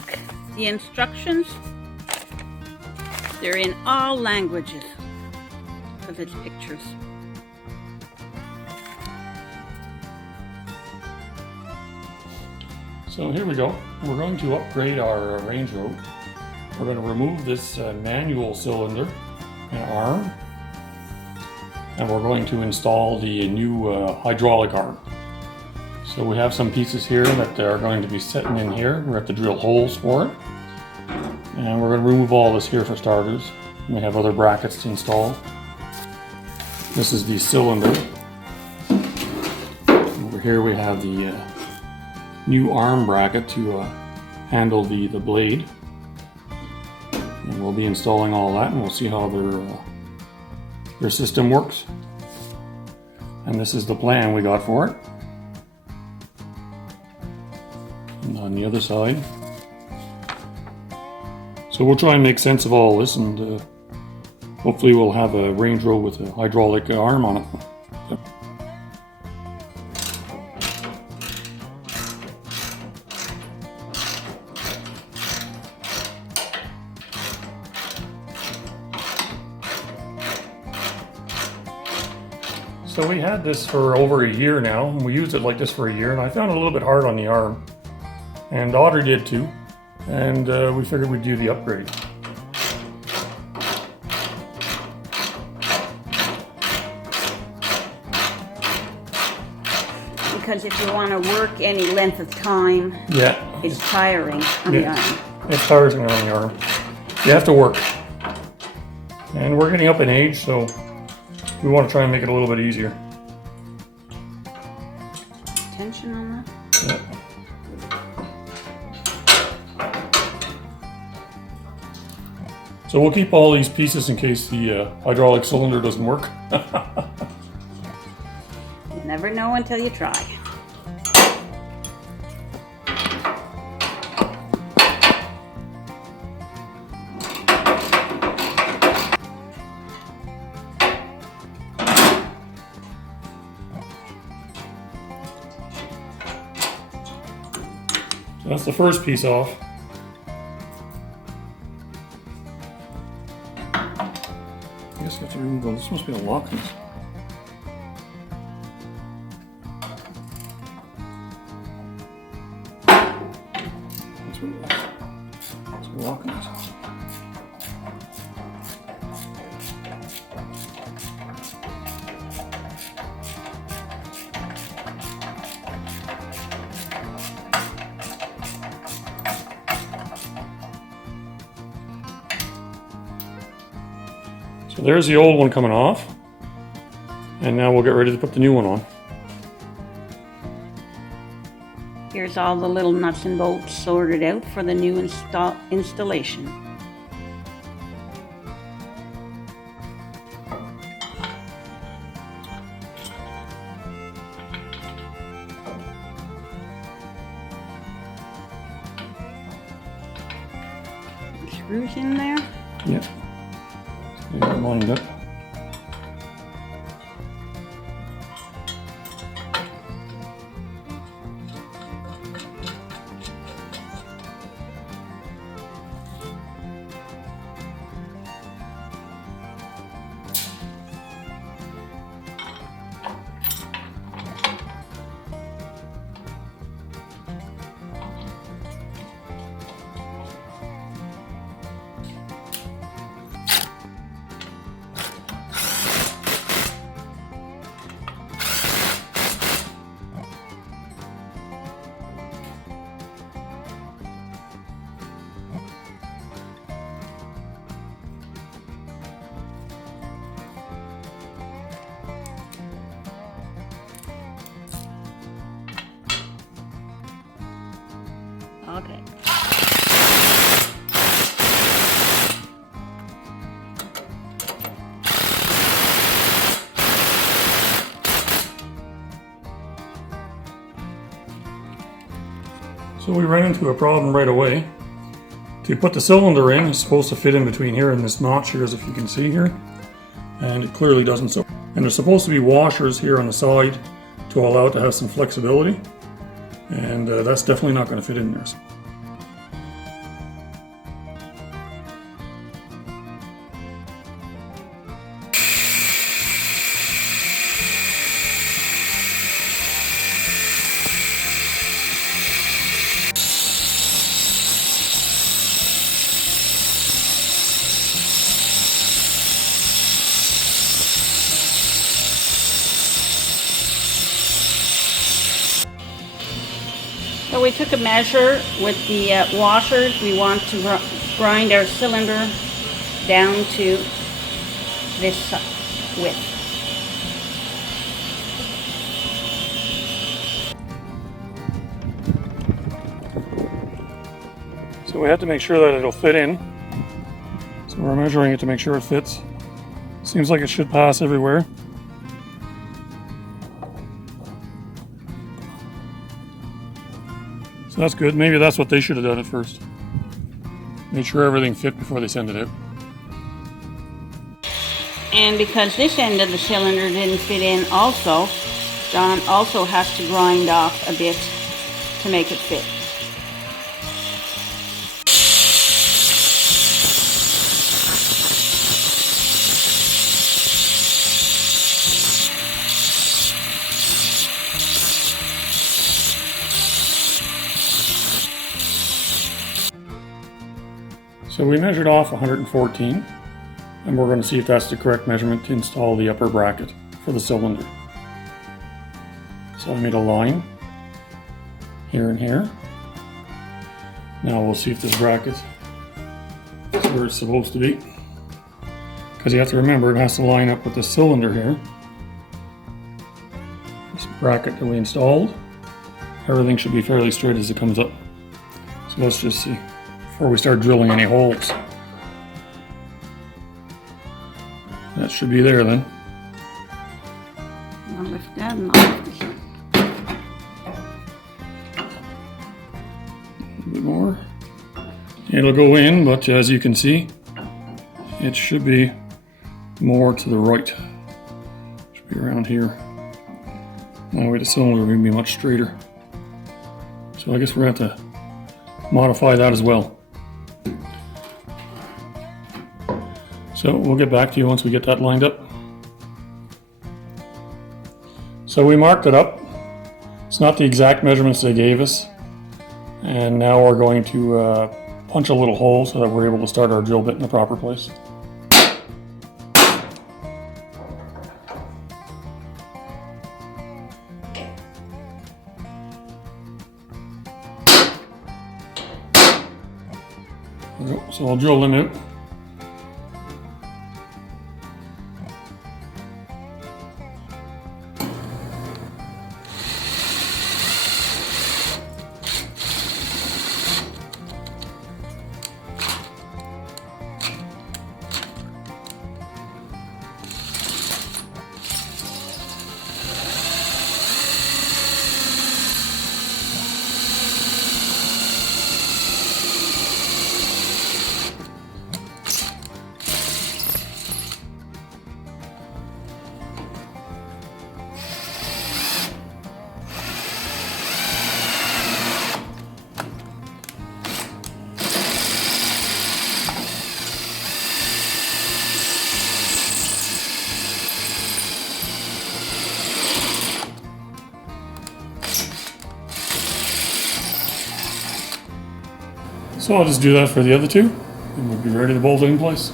look, the instructions, they're in all languages because it's pictures. So here we go. We're going to upgrade our range road. We're going to remove this manual cylinder and arm, and we're going to install the new hydraulic arm. So we have some pieces here that are going to be sitting in here. We have to drill holes for it. And we're going to remove all this here for starters. We have other brackets to install. This is the cylinder. Over here we have the new arm bracket to handle the blade. And we'll be installing all that, and we'll see how their system works. And this is the plan we got for it. And on the other side. So we'll try and make sense of all this, and hopefully we'll have a Range Rover with a hydraulic arm on it. So we had this for over a year now, and we used it like this for a year, and I found it a little bit hard on the arm. And Otter did too, and we figured we'd do the upgrade. Because if you want to work any length of time, it's tiring on the arm. It's tiring on the arm. You have to work. And we're getting up in age, so we want to try and make it a little bit easier. Tension on that? Yeah. So we'll keep all these pieces in case the hydraulic cylinder doesn't work. You never know until you try. So that's the first piece off. I guess I have to remove all this. Must be a lock. That's a lock. So there's the old one coming off, and now we'll get ready to put the new one on. Here's all the little nuts and bolts sorted out for the new installation. Screws in there? Yep. Get it lined up. Okay. So we ran into a problem right away. To put the cylinder in, it's supposed to fit in between here and this notch here, as if you can see here. And it clearly doesn't. So, and there's supposed to be washers here on the side to allow it to have some flexibility. And that's definitely not going to fit in there. So we took a measure with the washers. We want to grind our cylinder down to this width. So we have to make sure that it'll fit in. So we're measuring it to make sure it fits. Seems like it should pass everywhere. So that's good. Maybe that's what they should have done at first. Made sure everything fit before they send it out. And because this end of the cylinder didn't fit in also, John also has to grind off a bit to make it fit. So we measured off 114, and we're going to see if that's the correct measurement to install the upper bracket for the cylinder. So I made a line here and here. Now we'll see if this bracket is where it's supposed to be. Because you have to remember, it has to line up with the cylinder here. This bracket that we installed, everything should be fairly straight as it comes up. So let's just see before we start drilling any holes. That should be there then. I'll lift that and I'll lift this. A little bit more. It'll go in, but as you can see, it should be more to the right. Should be around here. That way the cylinder will be much straighter. So I guess we're going to have to modify that as well. So we'll get back to you once we get that lined up. So we marked it up. It's not the exact measurements they gave us. And now we're going to punch a little hole so that we're able to start our drill bit in the proper place. So I'll drill them out. So I'll just do that for the other two, and we'll be ready to bolt it in place.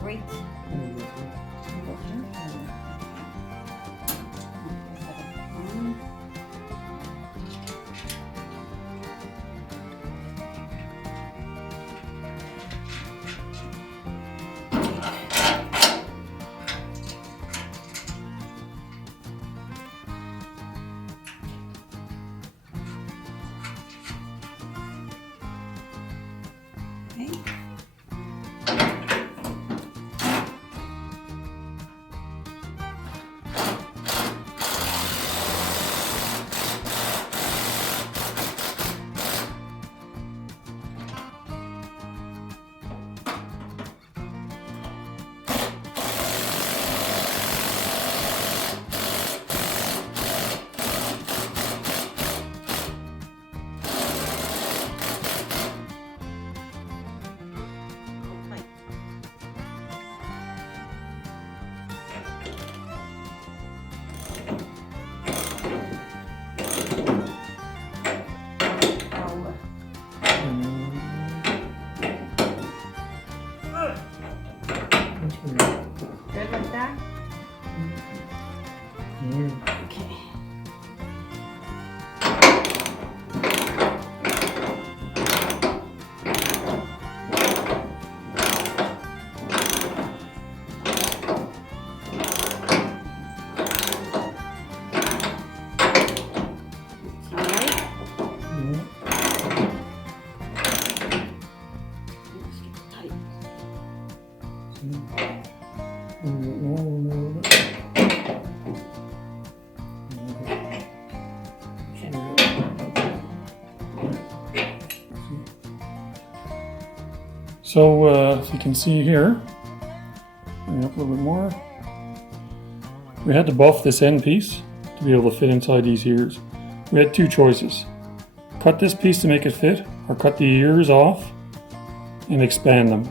Great. Okay. Good like that? Okay. So as you can see here, bring it up a little bit more. We had to buff this end piece to be able to fit inside these ears. We had two choices. Cut this piece to make it fit, or cut the ears off and expand them.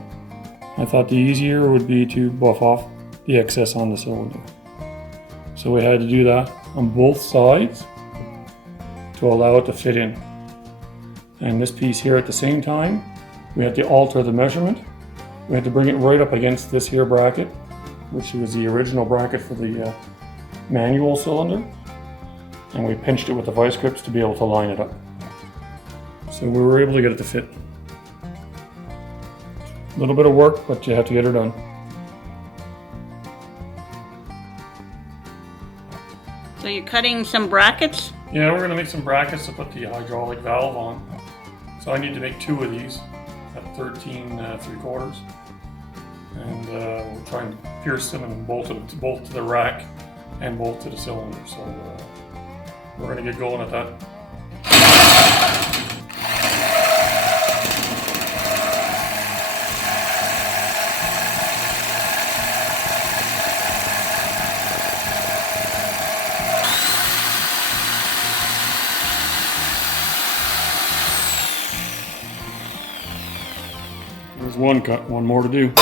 I thought the easier would be to buff off the excess on the cylinder. So we had to do that on both sides to allow it to fit in. And this piece here at the same time, we had to alter the measurement. We had to bring it right up against this here bracket, which was the original bracket for the manual cylinder. And we pinched it with the vice grips to be able to line it up. So we were able to get it to fit. A little bit of work, but you have to get it done. So you're cutting some brackets? Yeah, we're going to make some brackets to put the hydraulic valve on. So I need to make two of these at 13 3/4. And we'll try and pierce them and bolt them both to the rack and both to the cylinder. So we're going to get going at that. There's one cut, one more to do.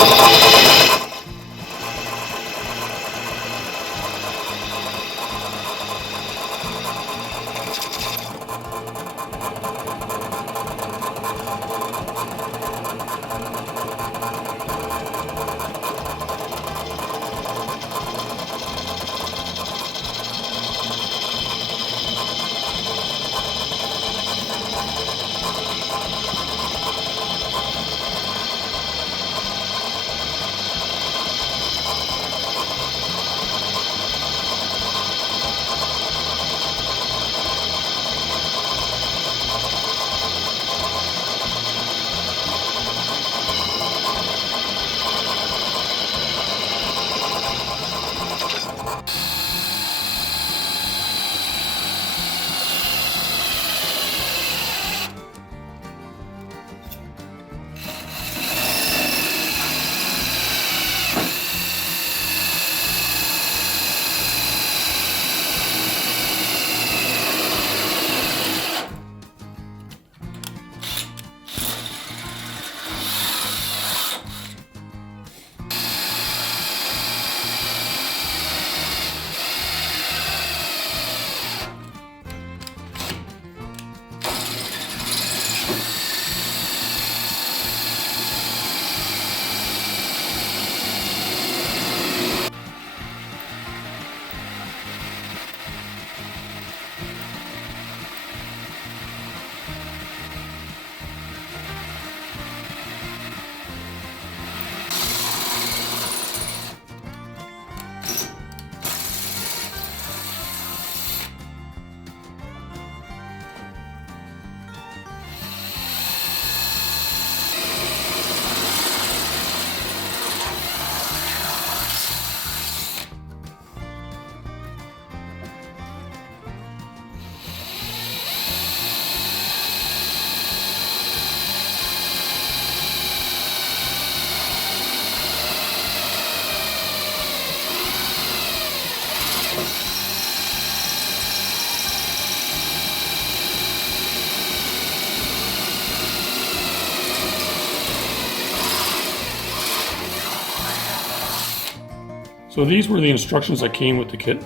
So these were the instructions that came with the kit.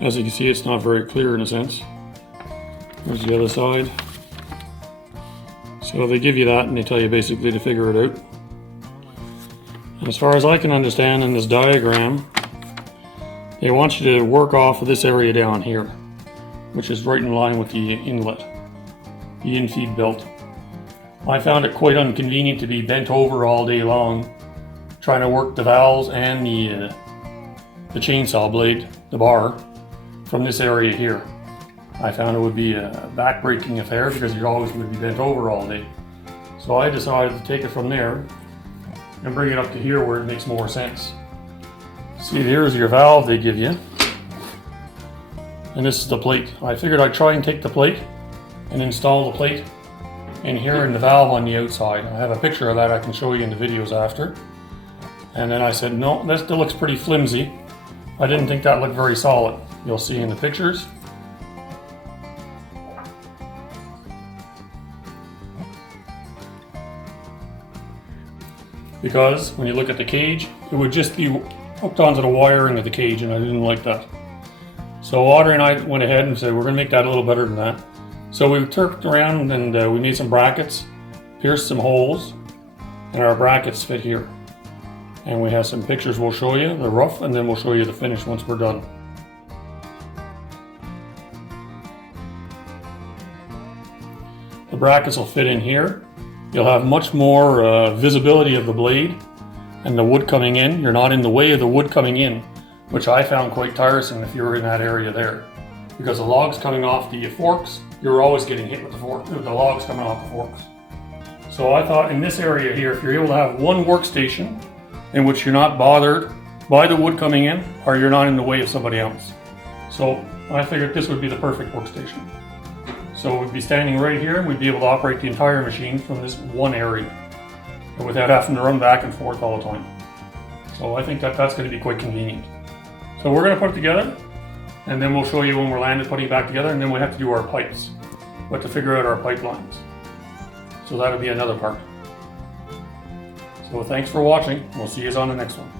As you can see, it's not very clear in a sense. There's the other side. So they give you that and they tell you basically to figure it out. And as far as I can understand in this diagram, they want you to work off of this area down here, which is right in line with the inlet, the infeed belt. I found it quite inconvenient to be bent over all day long, trying to work the valves and the chainsaw blade, the bar, from this area here. I found it would be a back-breaking affair because you always would be bent over all day. So I decided to take it from there and bring it up to here where it makes more sense. See, here's your valve they give you. And this is the plate. I figured I'd try and take the plate and install the plate in here and the valve on the outside. I have a picture of that I can show you in the videos after. And then I said, no, that still looks pretty flimsy. I didn't think that looked very solid. You'll see in the pictures. Because when you look at the cage, it would just be hooked onto the wiring of the cage, and I didn't like that. So Audrey and I went ahead and said, we're going to make that a little better than that. So we turned around and we made some brackets, pierced some holes, and our brackets fit here. And we have some pictures we'll show you, the rough, and then we'll show you the finish once we're done. The brackets will fit in here. You'll have much more visibility of the blade and the wood coming in. You're not in the way of the wood coming in, which I found quite tiresome if you were in that area there. Because the logs coming off the forks, you're always getting hit with the logs coming off the forks. So I thought in this area here, if you're able to have one workstation in which you're not bothered by the wood coming in, or you're not in the way of somebody else. So I figured this would be the perfect workstation. So we'd be standing right here and we'd be able to operate the entire machine from this one area without having to run back and forth all the time. So I think that's going to be quite convenient. So we're going to put it together and then we'll show you when we're landed putting it back together, and then we'll have to do our pipes. We'll have to figure out our pipelines. So that'll be another part. So thanks for watching. We'll see you on the next one.